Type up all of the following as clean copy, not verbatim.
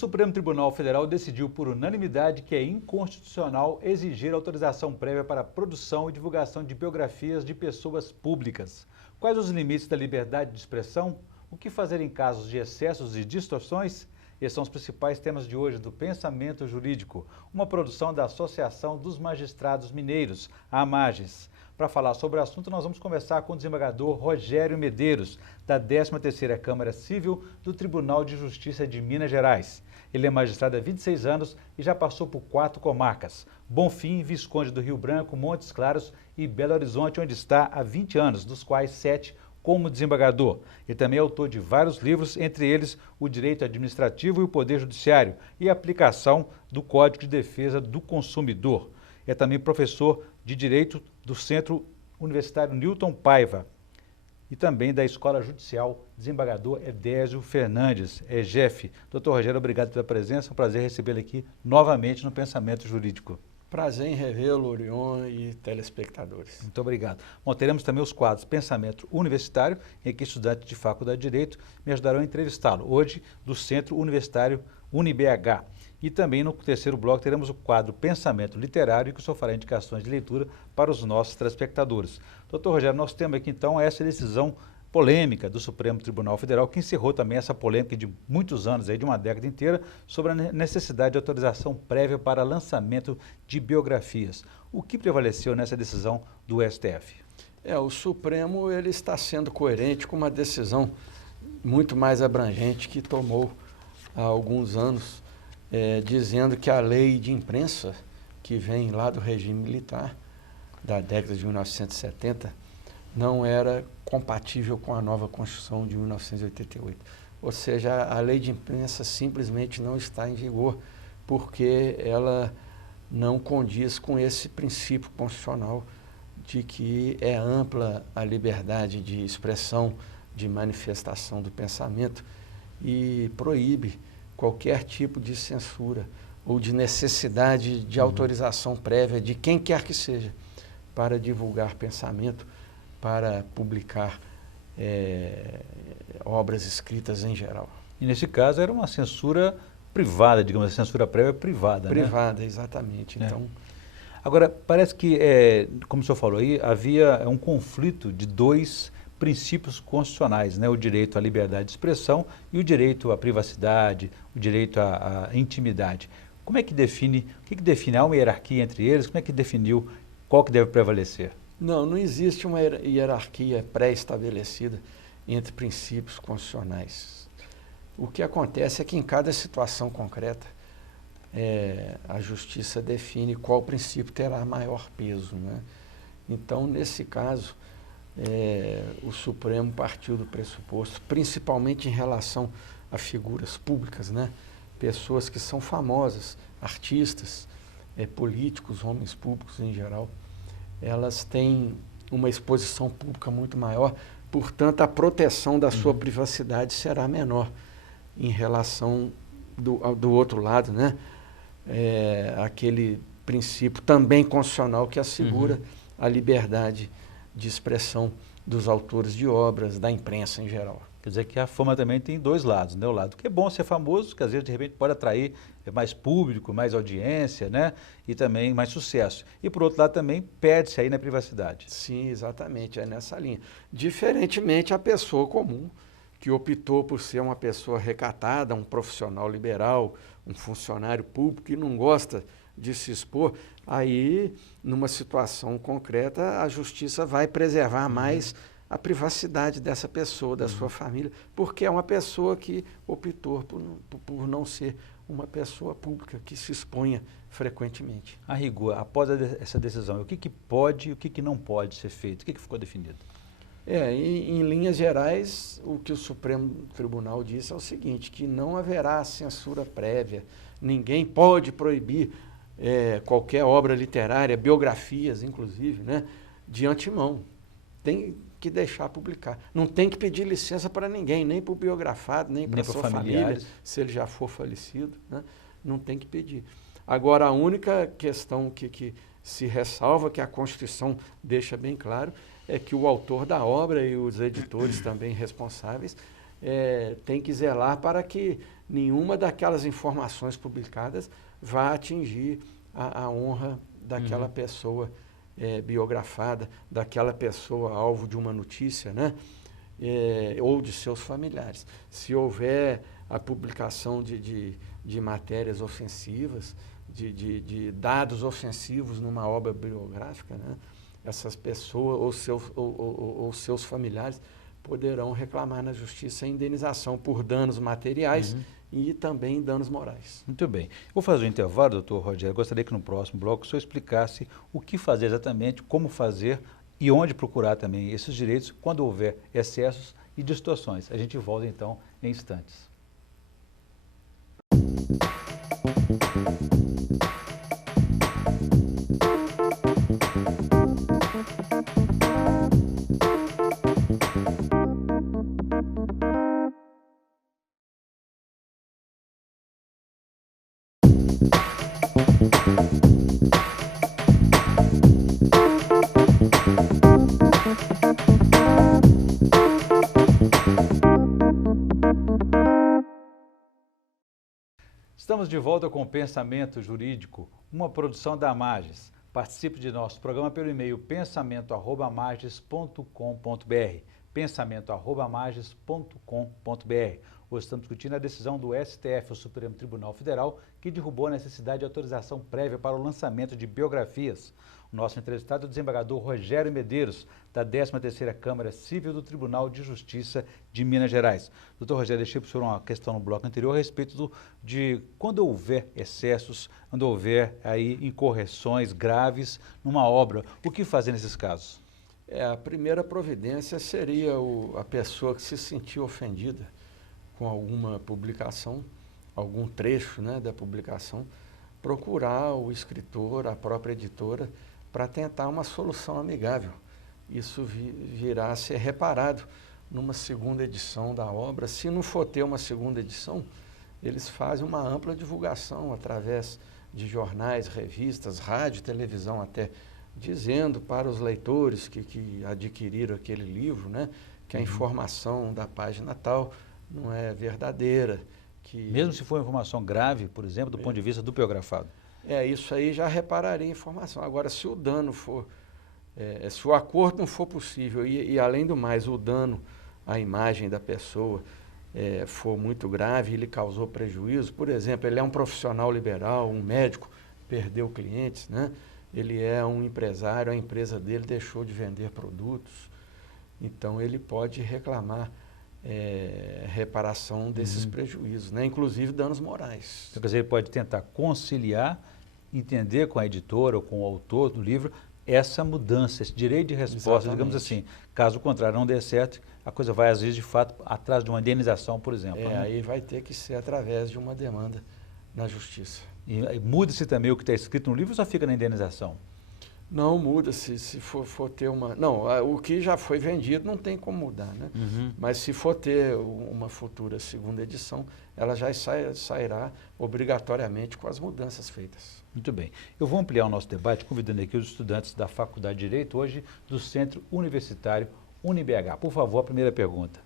Supremo Tribunal Federal decidiu por unanimidade que é inconstitucional exigir autorização prévia para a produção e divulgação de biografias de pessoas públicas. Quais os limites da liberdade de expressão? O que fazer em casos de excessos e distorções? Esses são os principais temas de hoje do Pensamento Jurídico, uma produção da Associação dos Magistrados Mineiros, a AMAGES. Para falar sobre o assunto, nós vamos conversar com o desembargador Rogério Medeiros, da 13ª Câmara Civil do Tribunal de Justiça de Minas Gerais. Ele é magistrado há 26 anos e já passou por 4 comarcas: Bonfim, Visconde do Rio Branco, Montes Claros e Belo Horizonte, onde está há 20 anos, dos quais 7 como desembargador. Ele também é autor de vários livros, entre eles O Direito Administrativo e o Poder Judiciário e a aplicação do Código de Defesa do Consumidor. É também professor de Direito do Centro Universitário Newton Paiva e também da Escola Judicial Desembargador Edésio Fernandes, EJEF. Doutor Rogério, obrigado pela presença, é um prazer recebê-lo aqui novamente no Pensamento Jurídico. Prazer em revê-lo, Orion e telespectadores. Muito obrigado. Bom, teremos também os quadros Pensamento Universitário, em que estudantes de Faculdade de Direito me ajudarão a entrevistá-lo, hoje do Centro Universitário UniBH. E também no terceiro bloco teremos o quadro Pensamento Literário, que o senhor fará indicações de leitura para os nossos telespectadores. Doutor Rogério, nosso tema aqui então é essa decisão polêmica do Supremo Tribunal Federal, que encerrou também essa polêmica de muitos anos, aí, de uma década inteira, sobre a necessidade de autorização prévia para lançamento de biografias. O que prevaleceu nessa decisão do STF? O Supremo ele está sendo coerente com uma decisão muito mais abrangente que tomou há alguns anos, dizendo que a lei de imprensa, que vem lá do regime militar, da década de 1970, não era compatível com a nova Constituição de 1988. Ou seja, a lei de imprensa simplesmente não está em vigor, porque ela não condiz com esse princípio constitucional de que é ampla a liberdade de expressão, de manifestação do pensamento e proíbe qualquer tipo de censura ou de necessidade de autorização prévia de quem quer que seja para divulgar pensamento, para publicar obras escritas em geral. E nesse caso era uma censura privada, digamos assim, censura prévia privada, né? Privada, exatamente. Então, agora, parece que, como o senhor falou aí, havia um conflito de dois princípios constitucionais, né? O direito à liberdade de expressão e o direito à privacidade, o direito à intimidade. Como é que define, o que define? Há uma hierarquia entre eles? Como é que definiu qual que deve prevalecer? Não existe uma hierarquia pré-estabelecida entre princípios constitucionais. O que acontece é que em cada situação concreta, a justiça define qual princípio terá maior peso, né? Então, nesse caso, o Supremo partiu do pressuposto, principalmente em relação a figuras públicas, né? Pessoas que são famosas, artistas, políticos, homens públicos em geral, elas têm uma exposição pública muito maior, portanto, a proteção da sua privacidade será menor em relação do outro lado, né? Aquele princípio também constitucional que assegura a liberdade de expressão dos autores de obras, da imprensa em geral. Quer dizer que a fama também tem dois lados, né? O lado que é bom ser famoso, que às vezes de repente pode atrair mais público, mais audiência, né? E também mais sucesso. E por outro lado também perde-se aí na privacidade. Sim, exatamente, é nessa linha. Diferentemente a pessoa comum, que optou por ser uma pessoa recatada, um profissional liberal, um funcionário público que não gosta de se expor, aí numa situação concreta a justiça vai preservar mais a privacidade dessa pessoa, da sua família, porque é uma pessoa que optou por não ser uma pessoa pública que se exponha frequentemente. A rigor, após essa decisão, o que pode e o que não pode ser feito? O que ficou definido? Em linhas gerais, o que o Supremo Tribunal disse é o seguinte, que não haverá censura prévia, ninguém pode proibir qualquer obra literária, biografias inclusive, né, de antemão. Tem que deixar publicar. Não tem que pedir licença para ninguém, nem para o biografado, nem para a sua família, se ele já for falecido, né? Não tem que pedir. Agora, a única questão que se ressalva, que a Constituição deixa bem claro, é que o autor da obra e os editores também responsáveis têm que zelar para que nenhuma daquelas informações publicadas vai atingir a honra daquela pessoa biografada, daquela pessoa alvo de uma notícia, né? Ou de seus familiares. Se houver a publicação de matérias ofensivas, de dados ofensivos numa obra biográfica, né? Essas pessoas ou seus familiares poderão reclamar na justiça a indenização por danos materiais e também danos morais. Muito bem. Vou fazer um intervalo, doutor Rogério. Gostaria que no próximo bloco o senhor explicasse o que fazer exatamente, como fazer e onde procurar também esses direitos quando houver excessos e distorções. A gente volta então em instantes. Estamos de volta com o Pensamento Jurídico, uma produção da Mages. Participe de nosso programa pelo e-mail pensamento@mages.com.br, pensamento@mages.com.br. Hoje estamos discutindo a decisão do STF, o Supremo Tribunal Federal, que derrubou a necessidade de autorização prévia para o lançamento de biografias. O nosso entrevistado é o desembargador Rogério Medeiros, da 13ª Câmara Civil do Tribunal de Justiça de Minas Gerais. Doutor Rogério, deixei para o senhor uma questão no bloco anterior a respeito de quando houver excessos, quando houver aí incorreções graves numa obra, o que fazer nesses casos? A primeira providência seria a pessoa que se sentiu ofendida com alguma publicação, algum trecho, né, da publicação, procurar o escritor, a própria editora, para tentar uma solução amigável. Isso virá a ser reparado numa segunda edição da obra. Se não for ter uma segunda edição, eles fazem uma ampla divulgação através de jornais, revistas, rádio, televisão até, dizendo para os leitores que adquiriram aquele livro, né, que a informação da página tal não é verdadeira. Mesmo se for uma informação grave, por exemplo, do ponto de vista do biografado? Isso aí já repararia a informação. Agora, se o dano for, se o acordo não for possível e além do mais, o dano à imagem da pessoa for muito grave e lhe causou prejuízo, por exemplo, ele é um profissional liberal, um médico, perdeu clientes, né? Ele é um empresário, a empresa dele deixou de vender produtos, então ele pode reclamar reparação desses prejuízos, né? Inclusive danos morais. Então, quer dizer, ele pode tentar conciliar, entender com a editora ou com o autor do livro essa mudança, esse direito de resposta, Exatamente. digamos assim. Caso contrário não dê certo, a coisa vai às vezes de fato atrás de uma indenização, por exemplo. Né? Aí vai ter que ser através de uma demanda na justiça. E muda-se também o que está escrito no livro ou só fica na indenização? Não muda, se for ter uma... Não, o que já foi vendido não tem como mudar, né? Mas se for ter uma futura segunda edição, ela já sairá obrigatoriamente com as mudanças feitas. Muito bem. Eu vou ampliar o nosso debate convidando aqui os estudantes da Faculdade de Direito, hoje do Centro Universitário UniBH. Por favor, a primeira pergunta.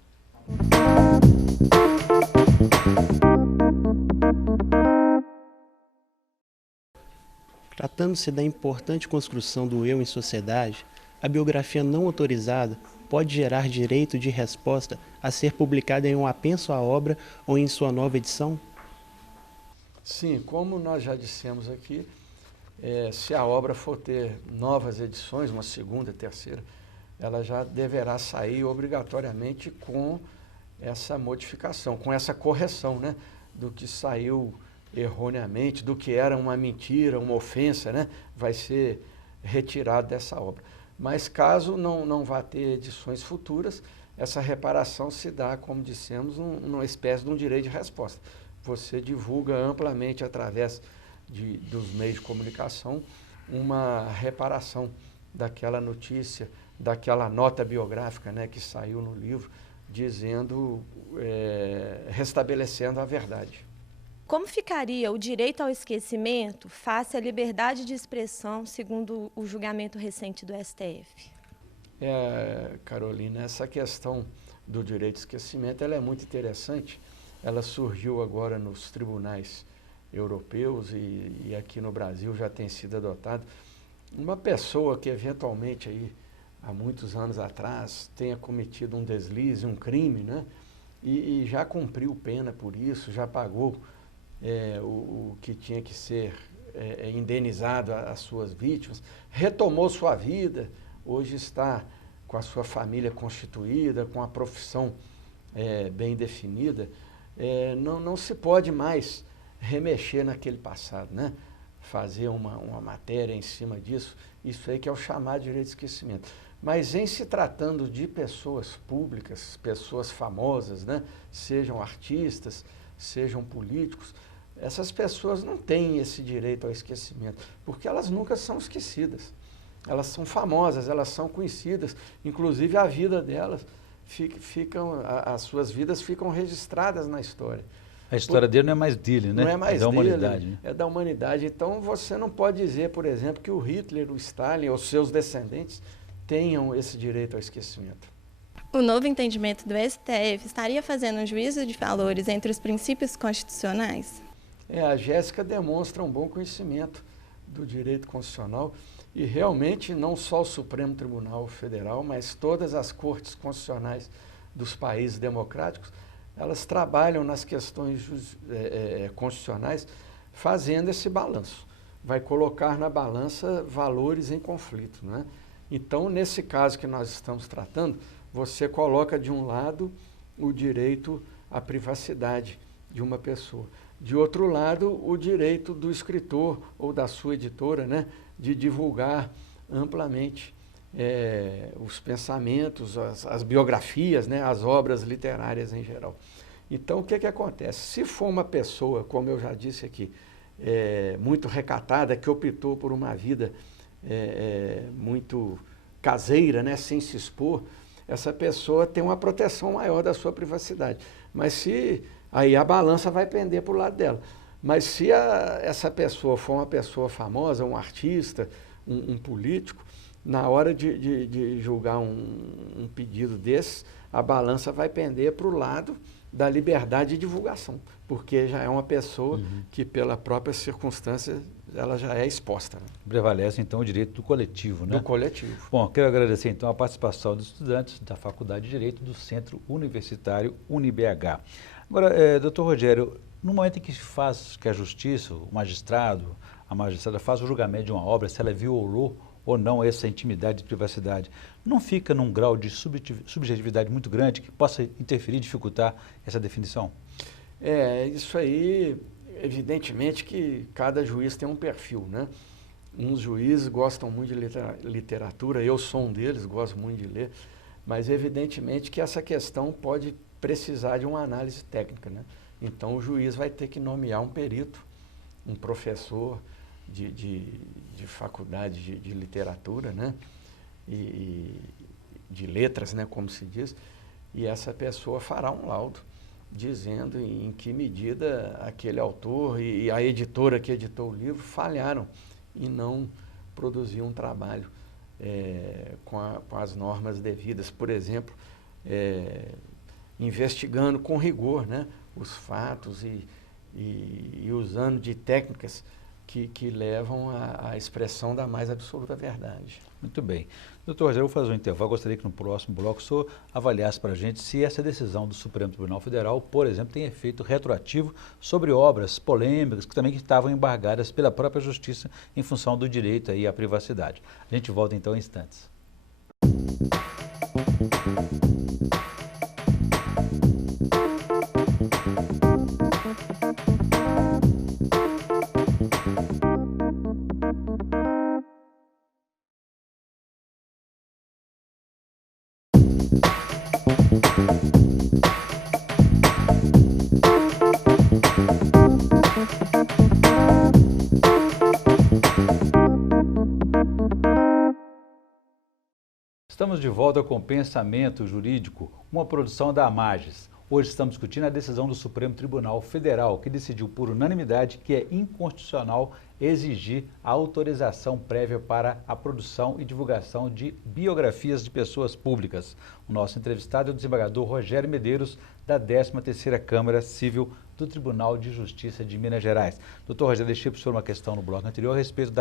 Tratando-se da importante construção do eu em sociedade, a biografia não autorizada pode gerar direito de resposta a ser publicada em um apenso à obra ou em sua nova edição? Sim, como nós já dissemos aqui, se a obra for ter novas edições, uma segunda, terceira, ela já deverá sair obrigatoriamente com essa modificação, com essa correção, né, do que saiu erroneamente, do que era uma mentira, uma ofensa, né, vai ser retirado dessa obra. Mas caso não vá ter edições futuras, essa reparação se dá, como dissemos, numa espécie de um direito de resposta. Você divulga amplamente através dos meios de comunicação uma reparação daquela notícia, daquela nota biográfica, né, que saiu no livro, dizendo, restabelecendo a verdade. Como ficaria o direito ao esquecimento face à liberdade de expressão, segundo o julgamento recente do STF? Carolina, essa questão do direito de esquecimento ela é muito interessante ela surgiu agora nos tribunais europeus e aqui no Brasil já tem sido adotada. Uma pessoa que eventualmente aí, há muitos anos atrás, tenha cometido um deslize, um crime, né? E já cumpriu pena por isso, já pagou o que tinha que ser indenizado às suas vítimas, retomou sua vida, hoje está com a sua família constituída, com a profissão bem definida, não se pode mais remexer naquele passado, né? Fazer uma matéria em cima disso, isso aí que é o chamado direito de esquecimento. Mas em se tratando de pessoas públicas, pessoas famosas, né? Sejam artistas, sejam políticos, essas pessoas não têm esse direito ao esquecimento, porque elas nunca são esquecidas. Elas são famosas, elas são conhecidas, inclusive a vida delas, as suas vidas ficam registradas na história. A história dele não é mais dele, né? Não é mais da dele, humanidade. Né? É da humanidade. Então você não pode dizer, por exemplo, que o Hitler, o Stalin ou seus descendentes tenham esse direito ao esquecimento. O novo entendimento do STF estaria fazendo um juízo de valores entre os princípios constitucionais? A Jéssica demonstra um bom conhecimento do direito constitucional e realmente não só o Supremo Tribunal Federal, mas todas as cortes constitucionais dos países democráticos, elas trabalham nas questões constitucionais fazendo esse balanço. Vai colocar na balança valores em conflito, né? Então, nesse caso que nós estamos tratando, você coloca de um lado o direito à privacidade de uma pessoa. De outro lado, o direito do escritor ou da sua editora, né, de divulgar amplamente os pensamentos, as biografias, né, as obras literárias em geral. Então, o que acontece? Se for uma pessoa, como eu já disse aqui, muito recatada, que optou por uma vida muito caseira, né, sem se expor, essa pessoa tem uma proteção maior da sua privacidade. Mas aí a balança vai pender para o lado dela. Mas se essa pessoa for uma pessoa famosa, um artista, um político, na hora de julgar um pedido desse, a balança vai pender para o lado da liberdade de divulgação, porque já é uma pessoa que, pela própria circunstância, ela já é exposta. Né? Prevalece, então, o direito do coletivo, né? Do coletivo. Bom, quero agradecer, então, a participação dos estudantes da Faculdade de Direito do Centro Universitário UniBH. Agora, doutor Rogério, no momento em que a justiça, o magistrado, a magistrada faz o julgamento de uma obra, se ela violou ou não essa intimidade e privacidade, não fica num grau de subjetividade muito grande que possa interferir, dificultar essa definição? Isso aí, evidentemente que cada juiz tem um perfil, né? Uns juízes gostam muito de literatura, eu sou um deles, gosto muito de ler, mas evidentemente que essa questão pode precisar de uma análise técnica, né? Então o juiz vai ter que nomear um perito, um professor de faculdade de literatura, né? E de letras, né, como se diz, e essa pessoa fará um laudo dizendo em que medida aquele autor e a editora que editou o livro falharam em não produzir um trabalho com as normas devidas. Por exemplo, investigando com rigor, né, os fatos e usando de técnicas que levam à expressão da mais absoluta verdade. Muito bem. Doutor Rogério, eu vou fazer um intervalo. Gostaria que no próximo bloco o senhor avaliasse para a gente se essa decisão do Supremo Tribunal Federal, por exemplo, tem efeito retroativo sobre obras polêmicas que também estavam embargadas pela própria Justiça em função do direito aí à privacidade. A gente volta então em instantes. Estamos de volta com Pensamento Jurídico, uma produção da Amages. Hoje estamos discutindo a decisão do Supremo Tribunal Federal, que decidiu por unanimidade que é inconstitucional exigir a autorização prévia para a produção e divulgação de biografias de pessoas públicas. O nosso entrevistado é o desembargador Rogério Medeiros, da 13ª Câmara Civil do Tribunal de Justiça de Minas Gerais. Doutor Rogério, deixei para o senhor uma questão no bloco anterior a respeito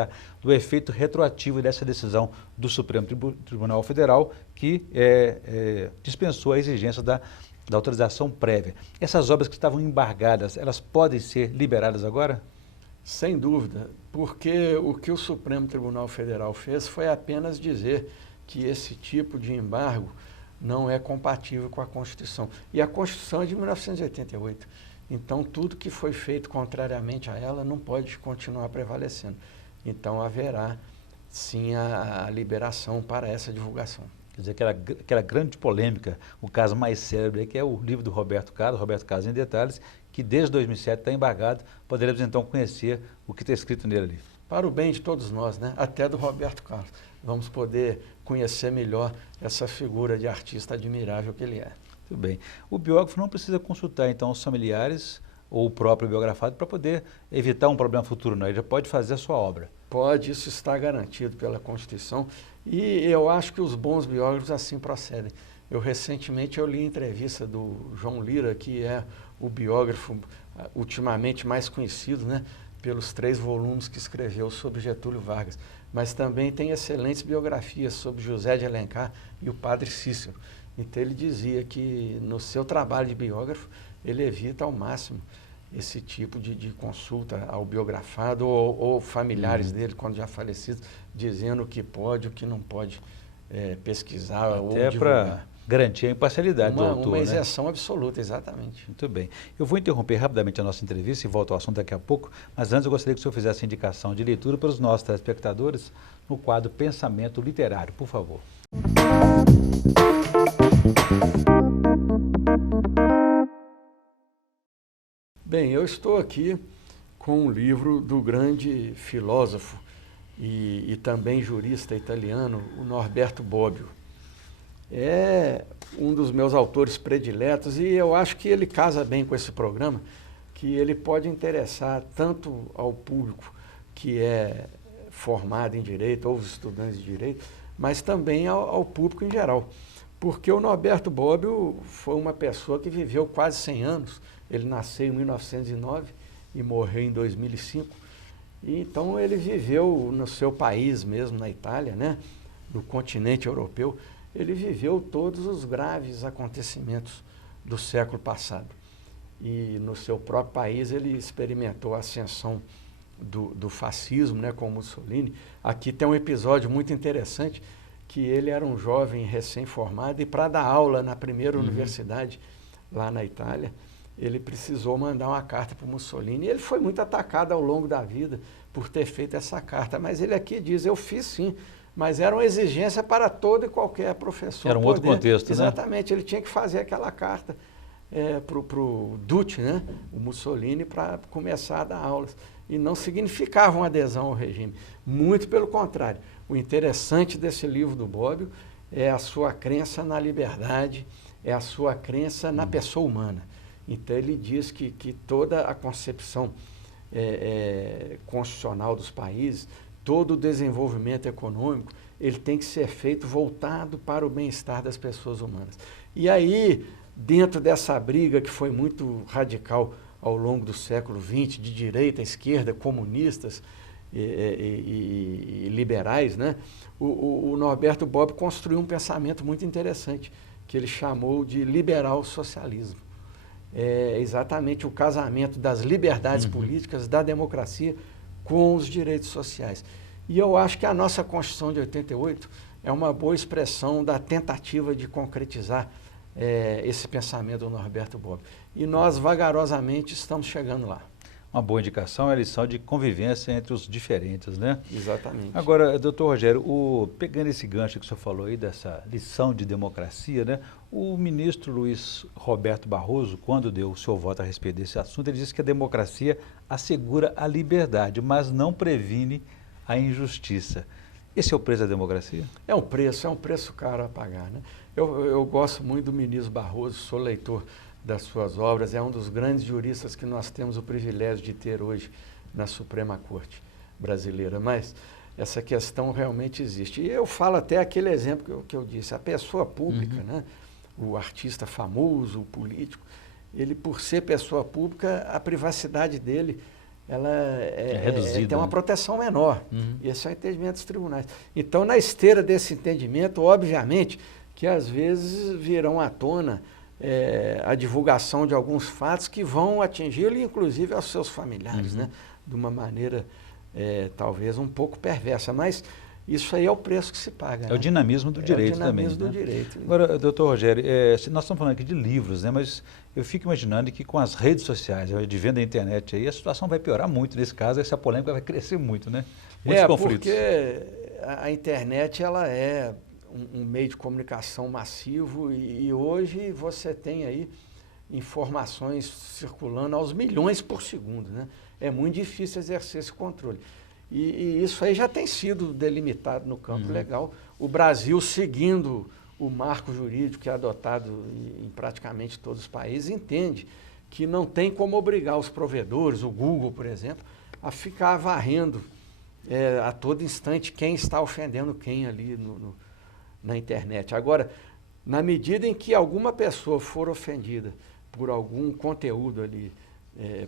do efeito retroativo dessa decisão do Supremo Tribunal Federal, que dispensou a exigência da autorização prévia. Essas obras que estavam embargadas, elas podem ser liberadas agora? Sem dúvida, porque o que o Supremo Tribunal Federal fez foi apenas dizer que esse tipo de embargo não é compatível com a Constituição. E a Constituição é de 1988. Então, tudo que foi feito contrariamente a ela não pode continuar prevalecendo. Então, haverá, sim, a liberação para essa divulgação. Quer dizer, aquela grande polêmica, o caso mais célebre aí, que é o livro do Roberto Carlos em Detalhes, que desde 2007 está embargado. Poderemos então conhecer o que está escrito nele ali. Para o bem de todos nós, né? Até do Roberto Carlos. Vamos poder conhecer melhor essa figura de artista admirável que ele é. Tudo bem. O biógrafo não precisa consultar, então, os familiares ou o próprio biografado para poder evitar um problema futuro, não. Ele já pode fazer a sua obra. Pode, isso está garantido pela Constituição e eu acho que os bons biógrafos assim procedem. Recentemente eu li a entrevista do João Lira, que é o biógrafo ultimamente mais conhecido, né, pelos 3 volumes que escreveu sobre Getúlio Vargas, mas também tem excelentes biografias sobre José de Alencar e o Padre Cícero. Então ele dizia que no seu trabalho de biógrafo ele evita ao máximo esse tipo de consulta ao biografado ou familiares dele, quando já falecidos, dizendo o que pode e o que não pode pesquisar ou divulgar. Até para garantir a imparcialidade do autor. Uma isenção absoluta, exatamente. Muito bem. Eu vou interromper rapidamente a nossa entrevista e volto ao assunto daqui a pouco, mas antes eu gostaria que o senhor fizesse indicação de leitura para os nossos telespectadores no quadro Pensamento Literário, por favor. Bem, eu estou aqui com um livro do grande filósofo e também jurista italiano, o Norberto Bobbio. É um dos meus autores prediletos e eu acho que ele casa bem com esse programa, que ele pode interessar tanto ao público que é formado em direito ou os estudantes de direito, mas também ao público em geral. Porque o Norberto Bobbio foi uma pessoa que viveu quase 100 anos. Ele nasceu em 1909 e morreu em 2005. E, então ele viveu no seu país mesmo, na Itália, né, no continente europeu. Ele viveu todos os graves acontecimentos do século passado. E no seu próprio país ele experimentou a ascensão do fascismo, né, com Mussolini. Aqui tem um episódio muito interessante, que ele era um jovem recém-formado e para dar aula na primeira universidade lá na Itália, ele precisou mandar uma carta para o Mussolini. E ele foi muito atacado ao longo da vida por ter feito essa carta. Mas ele aqui diz, eu fiz sim, mas era uma exigência para todo e qualquer professor. Era um outro contexto, né? Exatamente, ele tinha que fazer aquela carta para o Duce, né, o Mussolini, para começar a dar aulas. E não significava uma adesão ao regime. Muito pelo contrário. O interessante desse livro do Bobbio é a sua crença na liberdade, é a sua crença na pessoa humana. Então ele diz que toda a concepção constitucional dos países, todo o desenvolvimento econômico, ele tem que ser feito voltado para o bem-estar das pessoas humanas. E aí, dentro dessa briga que foi muito radical ao longo do século XX, de direita, esquerda, comunistas e liberais, né, o Norberto Bobbio construiu um pensamento muito interessante, que ele chamou de liberal socialismo. É exatamente o casamento das liberdades políticas, da democracia, com os direitos sociais. E eu acho que a nossa Constituição de 88 é uma boa expressão da tentativa de concretizar esse pensamento do Norberto Bobbio. E nós, vagarosamente, estamos chegando lá. Uma boa indicação é a lição de convivência entre os diferentes, né? Exatamente. Agora, doutor Rogério, pegando esse gancho que o senhor falou aí, dessa lição de democracia, né? O ministro Luiz Roberto Barroso, quando deu o seu voto a respeito desse assunto, ele disse que a democracia assegura a liberdade, mas não previne a injustiça. Esse é o preço da democracia? É um preço caro a pagar, né? Eu gosto muito do ministro Barroso, sou leitor das suas obras, é um dos grandes juristas que nós temos o privilégio de ter hoje na Suprema Corte brasileira, mas essa questão realmente existe. E eu falo até aquele exemplo que eu disse, a pessoa pública, né? O artista famoso, o político, ele, por ser pessoa pública, a privacidade dele ela reduzida, tem uma né? proteção menor. Esse é o entendimento dos tribunais. Então, na esteira desse entendimento, obviamente, que às vezes virão à tona a divulgação de alguns fatos que vão atingi-lo, inclusive aos seus familiares, né? De uma maneira talvez um pouco perversa, mas isso aí é o preço que se paga. É o dinamismo do direito também. É o dinamismo do direito. Agora, doutor Rogério, nós estamos falando aqui de livros, né? Mas eu fico imaginando que com as redes sociais, o advento da internet, aí, a situação vai piorar muito nesse caso, essa polêmica vai crescer muito, né? Muitos conflitos. Porque a internet ela é um meio de comunicação massivo e hoje você tem aí informações circulando aos milhões por segundo, né? É muito difícil exercer esse controle. E isso aí já tem sido delimitado no campo legal. O Brasil, seguindo o marco jurídico que é adotado em praticamente todos os países, entende que não tem como obrigar os provedores, o Google, por exemplo, a ficar varrendo a todo instante quem está ofendendo quem ali na internet. Agora, na medida em que alguma pessoa for ofendida por algum conteúdo ali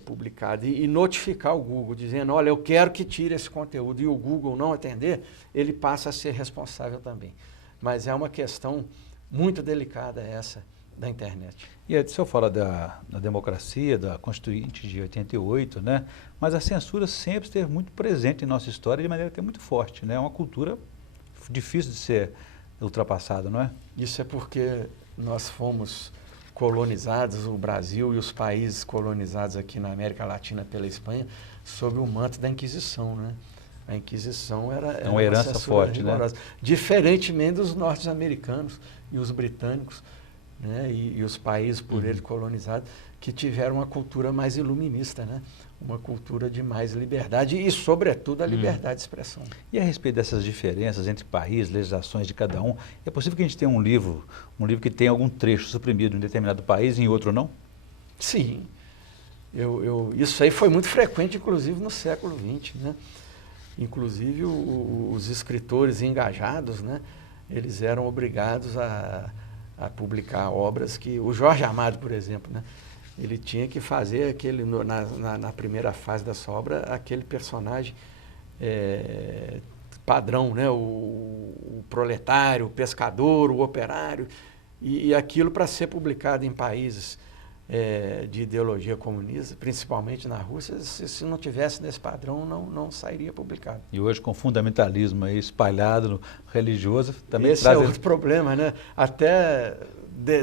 publicado e notificar o Google dizendo, olha, eu quero que tire esse conteúdo e o Google não atender, ele passa a ser responsável também. Mas é uma questão muito delicada essa da internet. E o senhor fala da democracia, da Constituinte de 88, né? Mas a censura sempre esteve muito presente em nossa história de maneira até muito forte, né? É uma cultura difícil de ser ultrapassada, não é? Isso é porque nós fomos colonizados, o Brasil e os países colonizados aqui na América Latina pela Espanha, sob o manto da Inquisição, né? A Inquisição era uma herança forte, rigorosa, né? Diferentemente dos norte-americanos e os britânicos, né? E os países por eles colonizados, que tiveram uma cultura mais iluminista, né? Uma cultura de mais liberdade e, sobretudo, a liberdade de expressão. E a respeito dessas diferenças entre países, legislações de cada um, é possível que a gente tenha um livro que tenha algum trecho suprimido em determinado país e em outro não? Sim. Isso aí foi muito frequente, inclusive, no século XX, né? Inclusive, os escritores engajados, né? Eles eram obrigados a publicar obras que... O Jorge Amado, por exemplo, né? Ele tinha que fazer na primeira fase da sua obra, aquele personagem padrão, né? O proletário, o pescador, o operário, e aquilo para ser publicado em países de ideologia comunista, principalmente na Rússia, se não tivesse nesse padrão, não sairia publicado. E hoje, com fundamentalismo aí espalhado no religioso, também esse é outro problema, né? Até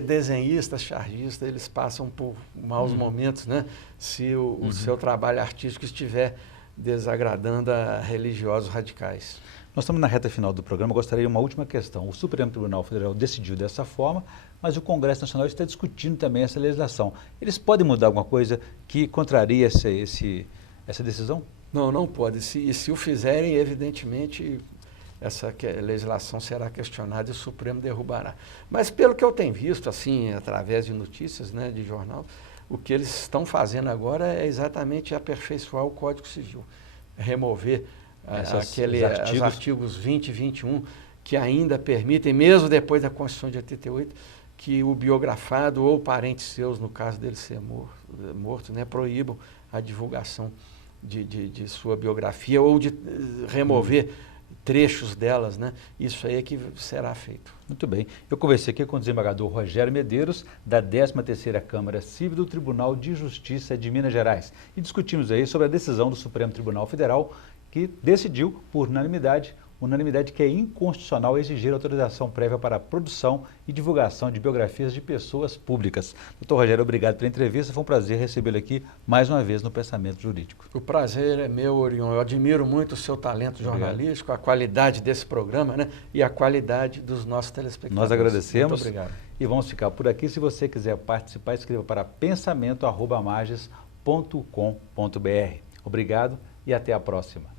desenhistas, chargistas, eles passam por maus momentos, né? Se o seu trabalho artístico estiver desagradando a religiosos radicais. Nós estamos na reta final do programa, eu gostaria de uma última questão. O Supremo Tribunal Federal decidiu dessa forma, mas o Congresso Nacional está discutindo também essa legislação. Eles podem mudar alguma coisa que contraria essa decisão? Não pode. E se o fizerem, evidentemente, essa legislação será questionada e o Supremo derrubará. Mas pelo que eu tenho visto, assim, através de notícias, né, de jornal, o que eles estão fazendo agora é exatamente aperfeiçoar o Código Civil, remover os artigos 20 e 21, que ainda permitem, mesmo depois da Constituição de 88, que o biografado ou parentes seus, no caso dele ser morto, né, proíbam a divulgação de sua biografia ou de remover trechos delas, né? Isso aí é que será feito. Muito bem. Eu conversei aqui com o desembargador Rogério Medeiros, da 13ª Câmara Civil do Tribunal de Justiça de Minas Gerais. E discutimos aí sobre a decisão do Supremo Tribunal Federal, que decidiu, por unanimidade que é inconstitucional exigir autorização prévia para a produção e divulgação de biografias de pessoas públicas. Doutor Rogério, obrigado pela entrevista. Foi um prazer recebê-lo aqui mais uma vez no Pensamento Jurídico. O prazer é meu, Orion. Eu admiro muito o seu talento jornalístico, a qualidade desse programa, né? E a qualidade dos nossos telespectadores. Nós agradecemos. Muito obrigado. E vamos ficar por aqui. Se você quiser participar, escreva para pensamento@mages.com.br. Obrigado e até a próxima.